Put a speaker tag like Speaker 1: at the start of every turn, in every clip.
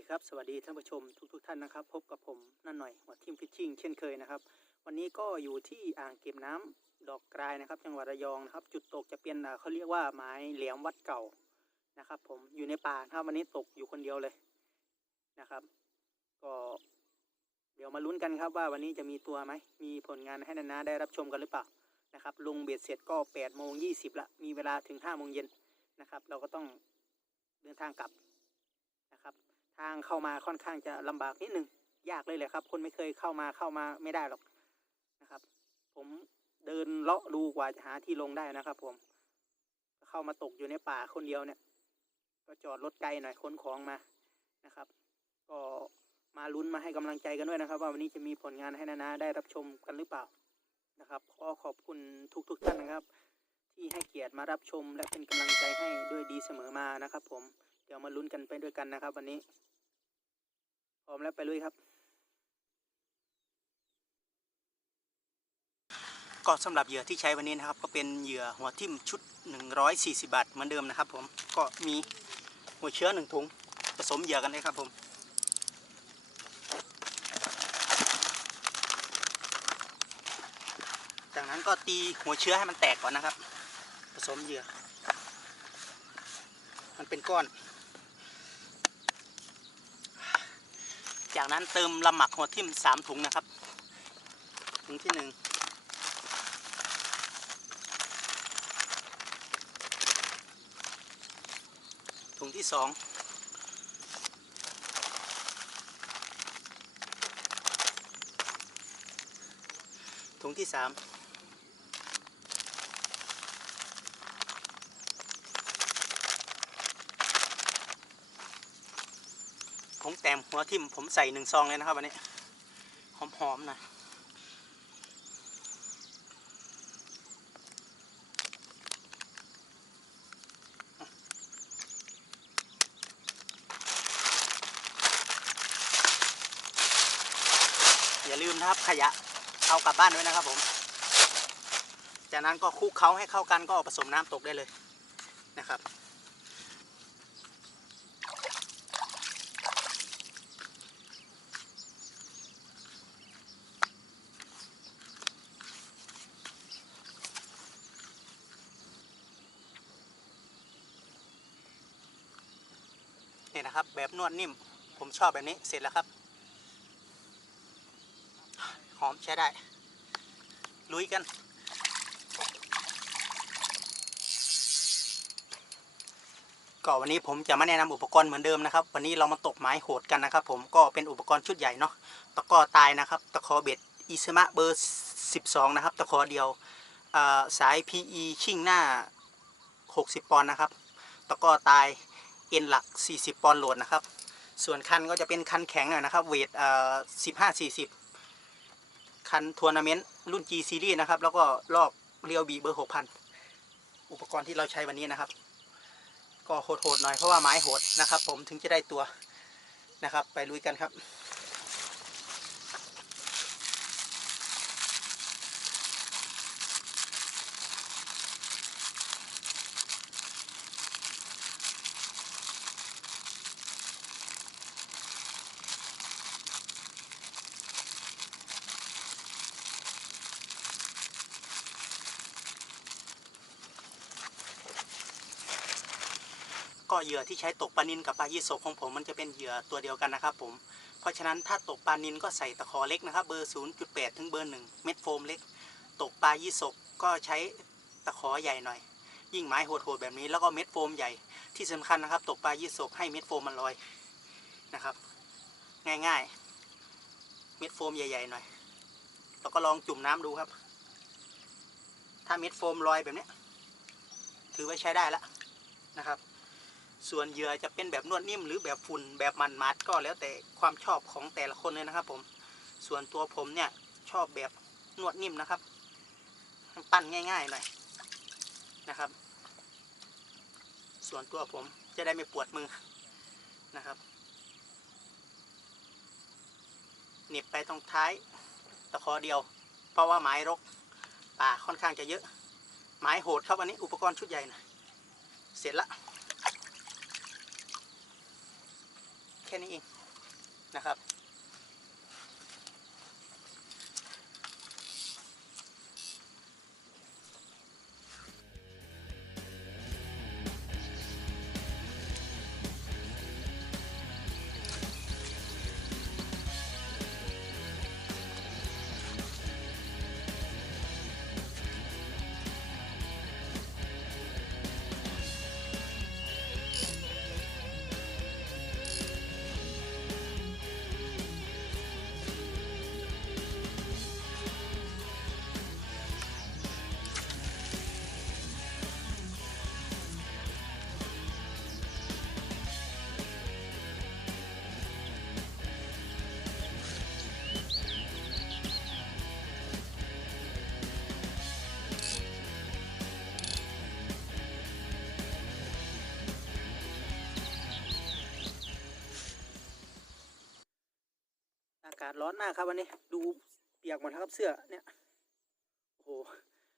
Speaker 1: สวัสดีครับสวัสดีท่านผู้ชมทุกทท่านนะครับ พบกับผมนั่นหน่อยหัวทีมฟิชชิ่งเช่นเคยนะครับ วันนี้ก็อยู่ที่อ่างเก็บน้ำดอกกรายนะครับ จังหวัดระยองนะครับ จุดตกจะเป็นเขาเรียกว่าไม้เหลี่ยมวัดเก่านะครับ ผมอยู่ในป่านะครับวันนี้ตกอยู่คนเดียวเลยนะครับ ก็เดี๋ยวมาลุ้นกันครับว่าวันนี้จะมีตัวไหมมีผลงานให้นานาได้รับชมกันหรือเปล่านะครับลงเบ็ดเสร็จก็8ปดโมงยีละมีเวลาถึง5้าโมงเย็นนะครับ เราก็ต้องเดินทางกลับ ทางเข้ามาค่อนข้างจะลำบากนิดนึงยากเลยแหละครับ คนไม่เคยเข้ามาเข้ามาไม่ได้หรอกนะครับ ผมเดินเลาะดูกว่าจะหาที่ลงได้นะครับ ผม เข้ามาตกอยู่ในป่าคนเดียวเนี่ย ก็จอดรถไกลหน่อยขนของมานะครับ ก็มาลุ้นมาให้กำลังใจกันด้วยนะครับ ว่าวันนี้จะมีผลงานให้นานาได้รับชมกันหรือเปล่านะครับขอขอบคุณทุกๆท่านนะครับ ที่ให้เกียรติมารับชมและเป็นกำลังใจให้ด้วยดีเสมอมานะครับ ผมเดี๋ยวมาลุ้นกันไปด้วยกันนะครับ วันนี้ ร้อมแล้วไปลุยครับ ก็สำหรับเหยื่อที่ใช้วันนี้นะครับ ก็เป็นเหยื่อหัวทิ่มชุด 140 บาทเหมือนเดิมนะครับ ผมก็มีหัวเชื้อหนึ่งถุงผสมเหยื่อกันเลยครับผมจากนั้นก็ตีหัวเชื้อให้มันแตกก่อนนะครับ ผสมเหยื่อ มันเป็นก้อน จากนั้นเติมลำหมักหัวทิ่มสามถุงนะครับ ถุงที่หนึ่งถุงที่สองถุงที่สาม ผงแต้มหัวทิ่มผมใส่หนึ่งซองเลยนะครับวันนี้ หอมๆนะอย่าลืมนะครับขยะเอากลับบ้านด้วยนะครับผม จากนั้นก็คลุกเคล้าให้เข้ากันก็ผสมน้ำตกได้เลยนะครับ นี่นะครับ แบบนวดนิ่ม ผมชอบแบบนี้เสร็จแล้วครับ หอมใช้ได้ ลุยกันก็วันนี้ผมจะมาแนะนำอุปกรณ์เหมือนเดิมนะครับ วันนี้เรามาตกไม้โหดกันนะครับ ผมก็เป็นอุปกรณ์ชุดใหญ่เนาะตะก้อตายนะครับตะขอเบ็ดอิสมะเบอร์ 12 นะครับ ตะขอเดียวอ่าสาย PE ชิ่งหน้า 60 ปอนด์นะครับ ตะก้อตาย เอ็นหลัก 40 ปอนด์โหลดนะครับ ส่วนคันก็จะเป็นคันแข็งหน่อยนะครับ เวทอ่า15-40 คันทัวร์นาเมนต์รุ่น G Series นะครับ แล้วก็รอบเรียวบีเบอร์ 6,000 อุปกรณ์ที่เราใช้วันนี้นะครับ ก็โหดๆหน่อยเพราะว่าไม้โหดนะครับ ผมถึงจะได้ตัวนะครับ ไปลุยกันครับ ก็เหยื่อที่ใช้ตกปลานินกับปลายี่สกของผมมันจะเป็นเหยื่อตัวเดียวกันนะครับผม เพราะฉะนั้นถ้าตกปลานินก็ใส่ตะขอเล็กนะครับ เบอร์ 0.8 ถึงเบอร์ 1 เม็ดโฟมเล็ก ตกปลายี่สกก็ใช้ตะขอใหญ่หน่อย ยิ่งไม้โหดๆแบบนี้แล้วก็เม็ดโฟมใหญ่ ที่สำคัญนะครับ ตกปลายี่สกให้เม็ดโฟมมันลอยนะครับ ง่ายๆ เม็ดโฟมใหญ่ๆหน่อย แล้วก็ลองจุ่มน้ำดูครับ ถ้าเม็ดโฟมลอยแบบนี้ถือว่าใช้ได้แล้วนะครับ ส่วนเหยื่อจะเป็นแบบนวดนิ่มหรือแบบฝุ่นแบบมันมัดก็แล้วแต่ความชอบของแต่ละคนเลยนะครับ ผม ส่วนตัวผมเนี่ยชอบแบบนวดนิ่มนะครับ ปั้นง่ายๆหน่อยนะครับ ส่วนตัวผมจะได้ไม่ปวดมือนะครับเหน็บไปตรงท้ายตะขอเดียว เพราะว่าไม้รกป่าค่อนข้างจะเยอะ ไม้โหดครับอันนี้อุปกรณ์ชุดใหญ่นะเสร็จละ แค่นี้เองนะครับ ร้อนมากครับวันนี้ ดูเปียกหมดครับเสื้อเนี่ยโอ้โห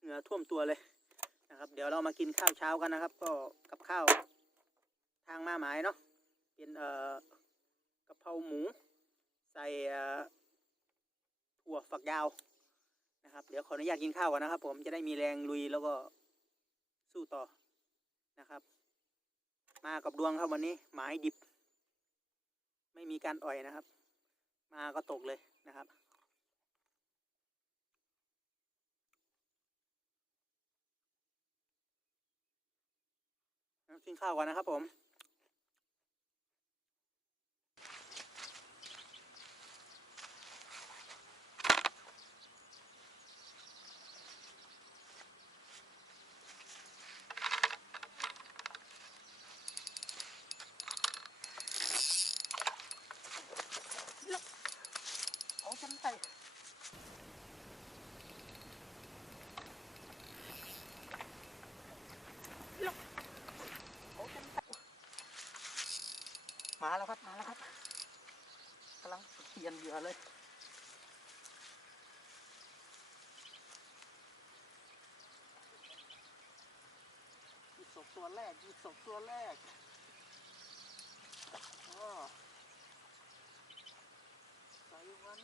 Speaker 1: เหงื่อท่วมตัวเลยนะครับ เดี๋ยวเรามากินข้าวเช้ากันนะครับ ก็กับข้าวทางมาหมายเนาะเป็นเอ่อกะเพราหมูใส่ถั่วฝักยาวนะครับ เดี๋ยวขออนุญาตกินข้าวก่อนนะครับ ผมจะได้มีแรงลุยแล้วก็สู้ต่อนะครับ มากับดวงครับวันนี้หมายดิบ ไม่มีการอ่อยนะครับ มาก็ตกเลยนะครับ กินข้าวก่อนนะครับผม มาแล้วครับ มาแล้วครับกำลังเปลี่ยนเหยื่อเลยยิบศพตัวแรกยิบศพตัวแรกอ๋อใส่วัน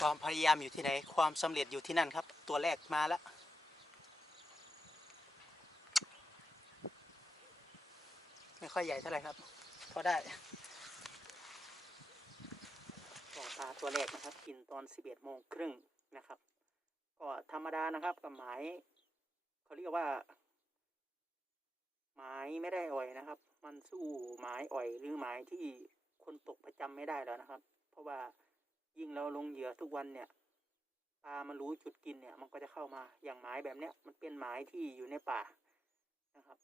Speaker 1: ความพยายามอยู่ที่ไหน ความสำเร็จอยู่ที่นั่นครับ ตัวแรกมาแล้วไม่ค่อยใหญ่เท่าไหร่ครับ พอได้ก็ปลาตัวแรกนะครับ กินตอน 11โมงครึ่งนะครับ ก็ธรรมดานะครับกับหมายเขาเรียกว่า หมายไม่ได้อ่อยนะครับ มันสู้หมายอ่อยหรือหมายที่คนตกประจำไม่ได้แล้วนะครับ เพราะว่า ยิ่งเราลงเหยื่อทุกวันเนี่ยปลามันรู้จุดกินเนี่ย มันก็จะเข้ามาอย่างหมายแบบเนี้ย มันเป็นหมายที่อยู่ในป่านะครับ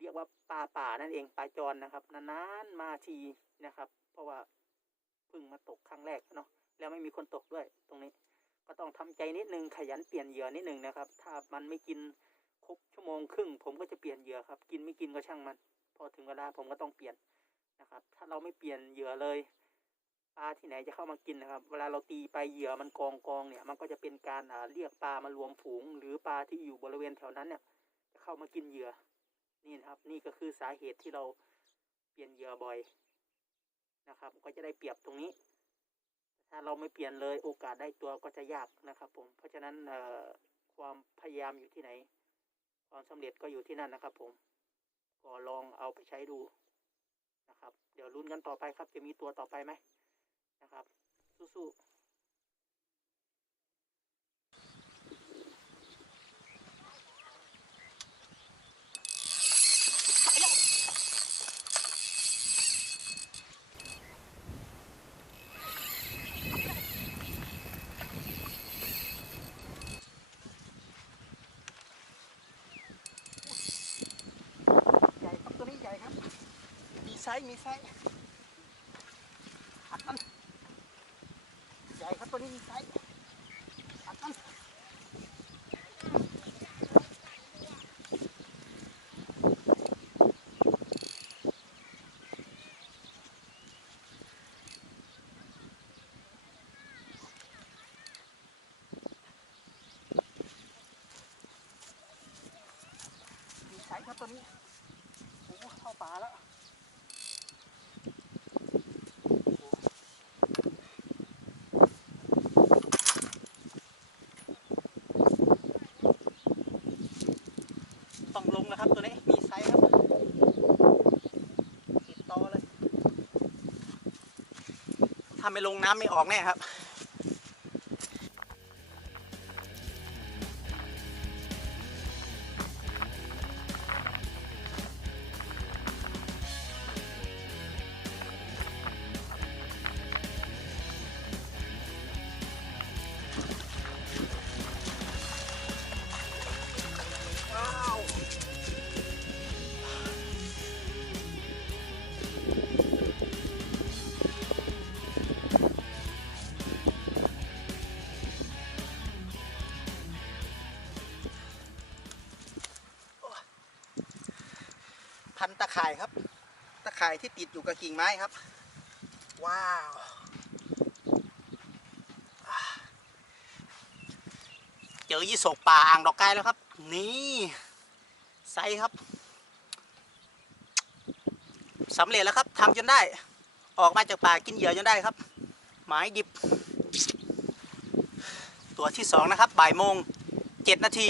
Speaker 1: เรียกว่าปลาป่านั่นเองปลาจรนะครับนานๆมาทีนะครับ เพราะว่าเพิ่งมาตกครั้งแรกเนาะแล้วไม่มีคนตกด้วยตรงนี้ ก็ต้องทำใจนิดนึงขยันเปลี่ยนเหยื่อนิดนึงนะครับ ถ้ามันไม่กินครบชั่วโมงครึ่ง ผมก็จะเปลี่ยนเหยื่อครับ กินไม่กินก็ช่างมัน พอถึงเวลาผมก็ต้องเปลี่ยนนะครับ ถ้าเราไม่เปลี่ยนเหยื่อเลย ปลาที่ไหนจะเข้ามากินนะครับ เวลาเราตีไปเหยื่อมันกองกองเนี่ย มันก็จะเป็นการเรียกปลามารวมฝูง หรือปลาที่อยู่บริเวณแถวนั้นเนี่ย จะเข้ามากินเหยื่อ นี่นะครับ นี่ก็คือสาเหตุที่เราเปลี่ยนเหยื่อบ่อยนะครับ ก็จะได้เปรียบตรงนี้ ถ้าเราไม่เปลี่ยนเลยโอกาสได้ตัวก็จะยากนะครับ ผม เพราะฉะนั้นเอความพยายามอยู่ที่ไหน ความสำเร็จก็อยู่ที่นั่นนะครับ ผม ก็ลองเอาไปใช้ดูนะครับ เดี๋ยวลุ้นกันต่อไปครับ จะมีตัวต่อไปไหม นะครับ สู้ๆใหญ่ครับตัวนี้ใหญ่ครับมีไซส์มีไซส์อัดมันใหญ่ครับตัวนี้มีไซส์อัดมัน ครับตัวนี้โอ้โหเข้าป่าแล้วโอ้ ต้องลงนะครับตัวนี้มีไซส์ครับติดต่อเลยถ้าไม่ลงน้ำไม่ออกแน่ครับะข่ายครับ ตะข่ายที่ติดอยู่กับกิ่งไม้ครับ ว้าว เจอยี่สกป่าอ่างดอกไก่แล้วครับ นี่ไซส์ครับสำเร็จแล้วครับทำจนได้ ออกมาจากป่ากินเหยื่อจนได้ครับ หมายดิบ ตัวที่สองนะครับ บ่ายโมงเจ็ดนาที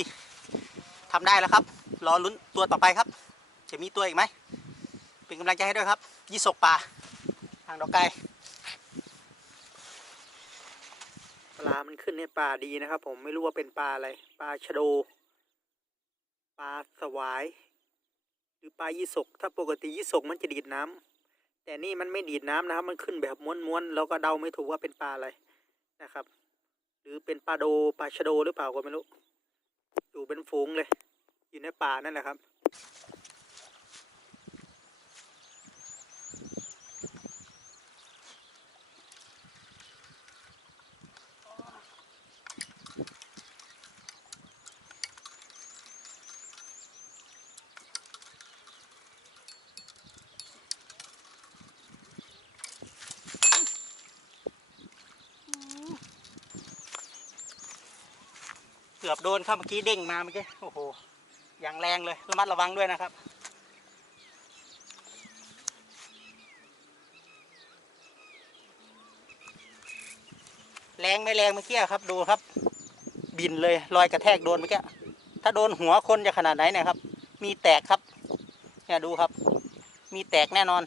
Speaker 1: ทำได้แล้วครับ รอลุ้นตัวต่อไปครับ จะมีตัวอีกไหม เป็นกำลังใจให้ด้วยครับ ยี่สกป่าอ่างดอกไก่ปลา มันขึ้นในป่าดีนะครับ ผมไม่รู้ว่าเป็นปลาอะไร ปลาชะโด ปลาสวาย หรือปลายี่สก ถ้าปกติยี่สกมันจะดีดน้ำแต่นี่มันไม่ดีดน้ำนะครับ มันขึ้นแบบม้วนๆแล้วก็เดาไม่ถูกว่าเป็นปลาอะไรนะครับ หรือเป็นปลาโด ปลาชะโดหรือเปล่าก็ไม่รู้ อยู่เป็นฝูงเลย อยู่ในป่านั่นแหละครับ กือบโดนครับเมื่อกี้เด้งมาเมื่อกี้โอ้โหอย่างแรงเลยระมัดระวังด้วยนะครับ แรงไม่แรงเมื่อกี้ครับดูครับ บินเลยรอยกระแทกโดนเมื่อกี้ถ้าโดนหัวคนจะขนาดไหนเนี่ยครับ มีแตกครับเนี่ยดูครับ มีแตกแน่นอน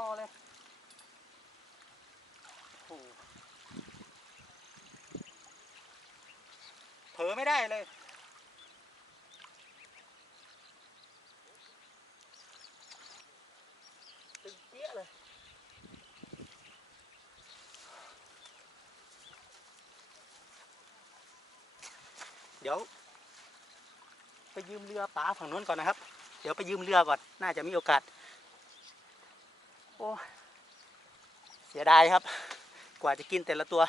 Speaker 1: อเข้าต่อเลยโอ้เผลอไม่ได้เลย ตึงเปี้ยเลย เดี๋ยว ไปยืมเรือป๋าฝั่งนู้นก่อนนะครับ เดี๋ยวไปยืมเรือก่อน น่าจะมีโอกาส โอ้เสียดายครับ กว่าจะกินแต่ละตัว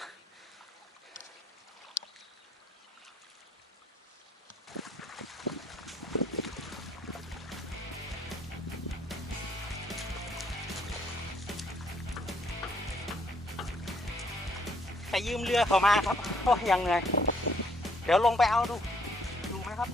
Speaker 1: ไปยืมเรือเขามาครับโอ้ยังเหนื่อยเดี๋ยวลงไปเอาดู ดูไหมครับ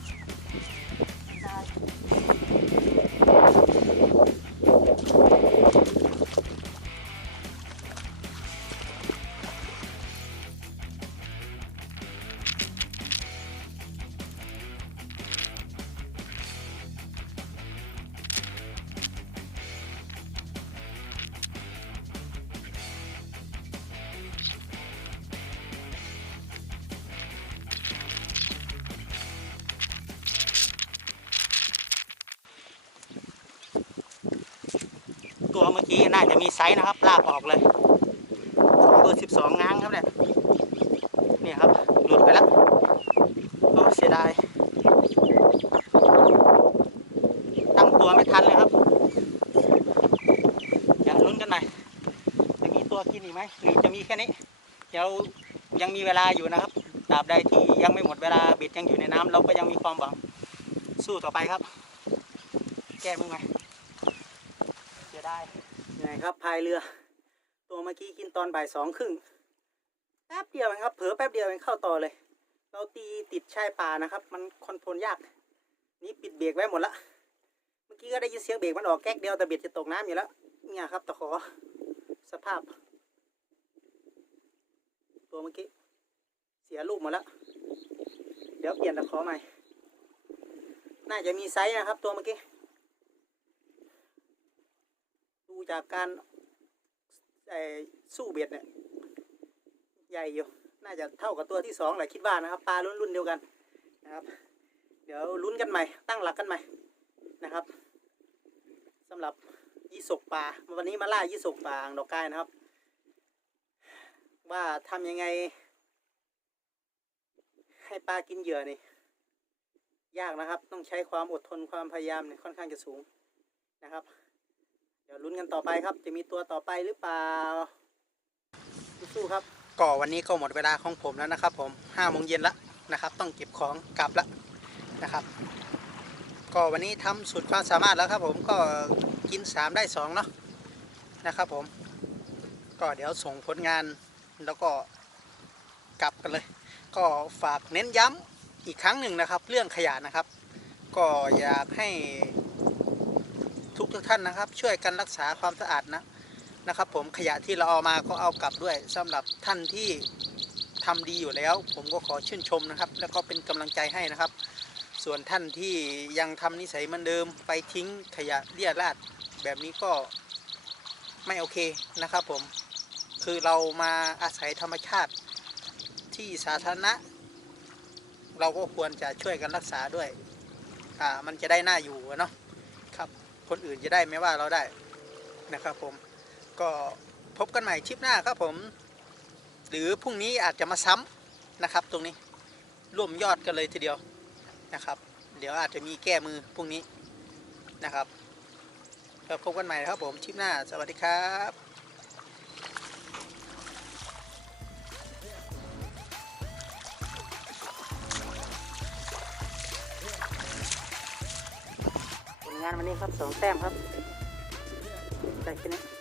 Speaker 1: ตัวเมื่อกี้น่าจะมีไซส์นะครับ ลากออกเลยเบอร์สิบสองง้างครับเนี่ยเนี่ยครับ หลุดไปแล้วโอ้เสียดาย ตั้งตัวไม่ทันเลยครับเดี๋ยวลุ้นกันหน่อยจะมีตัวกินอีกไหมหรือจะมีแค่นี้ เดี๋ยวยังมีเวลาอยู่นะครับตราบใดที่ยังไม่หมดเวลาเบ็ดยังอยู่ในน้ำเราก็ยังมีความหวังสู้ต่อไปครับ แก้มือไหม เสียดายยังไงครับพายเรือ ตัวเมื่อกี้กินตอนบ่ายสองครึ่งแป๊บเดียวเองครับ เผลอแป๊บเดียวเองเข้าต่อเลย เราตีติดชายป่านะครับ มันคอนโทรลยาก นี่ปิดเบรกไว้หมดละ เมื่อกี้ก็ได้ยินเสียงเบรกมันออกแก๊กเดียวแต่เบ็ดจะตกน้ำอยู่แล้ว เนี่ยครับตะขอสภาพ ตัวเมื่อกี้ เสียลูกหมดแล้วเดี๋ยวเปลี่ยนตะขอใหม่ น่าจะมีไซส์นะครับตัวเมื่อกี้ ดู จากการสู้เบ็ดเนี่ยใหญ่อยู่ น่าจะเท่ากับตัวที่สองแหละคิดว่านะครับปลารุ่นรุ่นเดียวกันนะครับ เดี๋ยวลุ้นกันใหม่ ตั้งหลักกันใหม่นะครับสำหรับยี่สกปลาวันนี้มาล่ายี่สกปลาอ่าดอกกายนะครับ ว่าทำยังไง ให้ปลากินเหยื่อนี่ยากนะครับ ต้องใช้ความอดทนความพยายามเนี่ยค่อนข้างจะสูงนะครับ ลุ้นกันต่อไปครับ จะมีตัวต่อไปหรือเปล่าสู้ครับ ก็วันนี้ก็หมดเวลาของผมแล้วนะครับ ผมห้าโมงเย็นละนะครับ ต้องเก็บของกลับละนะครับ ก็วันนี้ทำสุดความสามารถแล้วครับ ผมก็กินสามได้สองเนาะนะครับผมก็เดี๋ยวส่งผลงานแล้วก็กลับกันเลย ก็ฝากเน้นย้ำอีกครั้งหนึ่งนะครับ เรื่องขยะนะครับ ก็อยากให้ ทุกทุกท่านนะครับ ช่วยกันรักษาความสะอาดนะนะครับ ผมขยะที่เราเอามาก็เอากลับด้วยสำหรับท่านที่ทำดีอยู่แล้ว ผมก็ขอชื่นชมนะครับ แล้วก็เป็นกำลังใจให้นะครับ ส่วนท่านที่ยังทำนิสัยเหมือนเดิม ไปทิ้งขยะเลี่ยราดแบบนี้ก็ไม่โอเคนะครับ ผมคือเรามาอาศัยธรรมชาติที่สาธารณะ เราก็ควรจะช่วยกันรักษาด้วย อ่า มันจะได้น่าอยู่เนาะ คนอื่นจะได้ไม่ว่าเราได้นะครับผมก็พบกันใหม่ชิปหน้าครับผม หรือพรุ่งนี้อาจจะมาซ้ำนะครับ ตรงนี้ร่วมยอดกันเลยทีเดียวนะครับ เดี๋ยวอาจจะมีแก้มือพรุ่งนี้นะครับแล้วพบกันใหม่ครับผมชิปหน้า สวัสดีครับ งานวันนี้ครับสองแต้มครับได้แค่นี้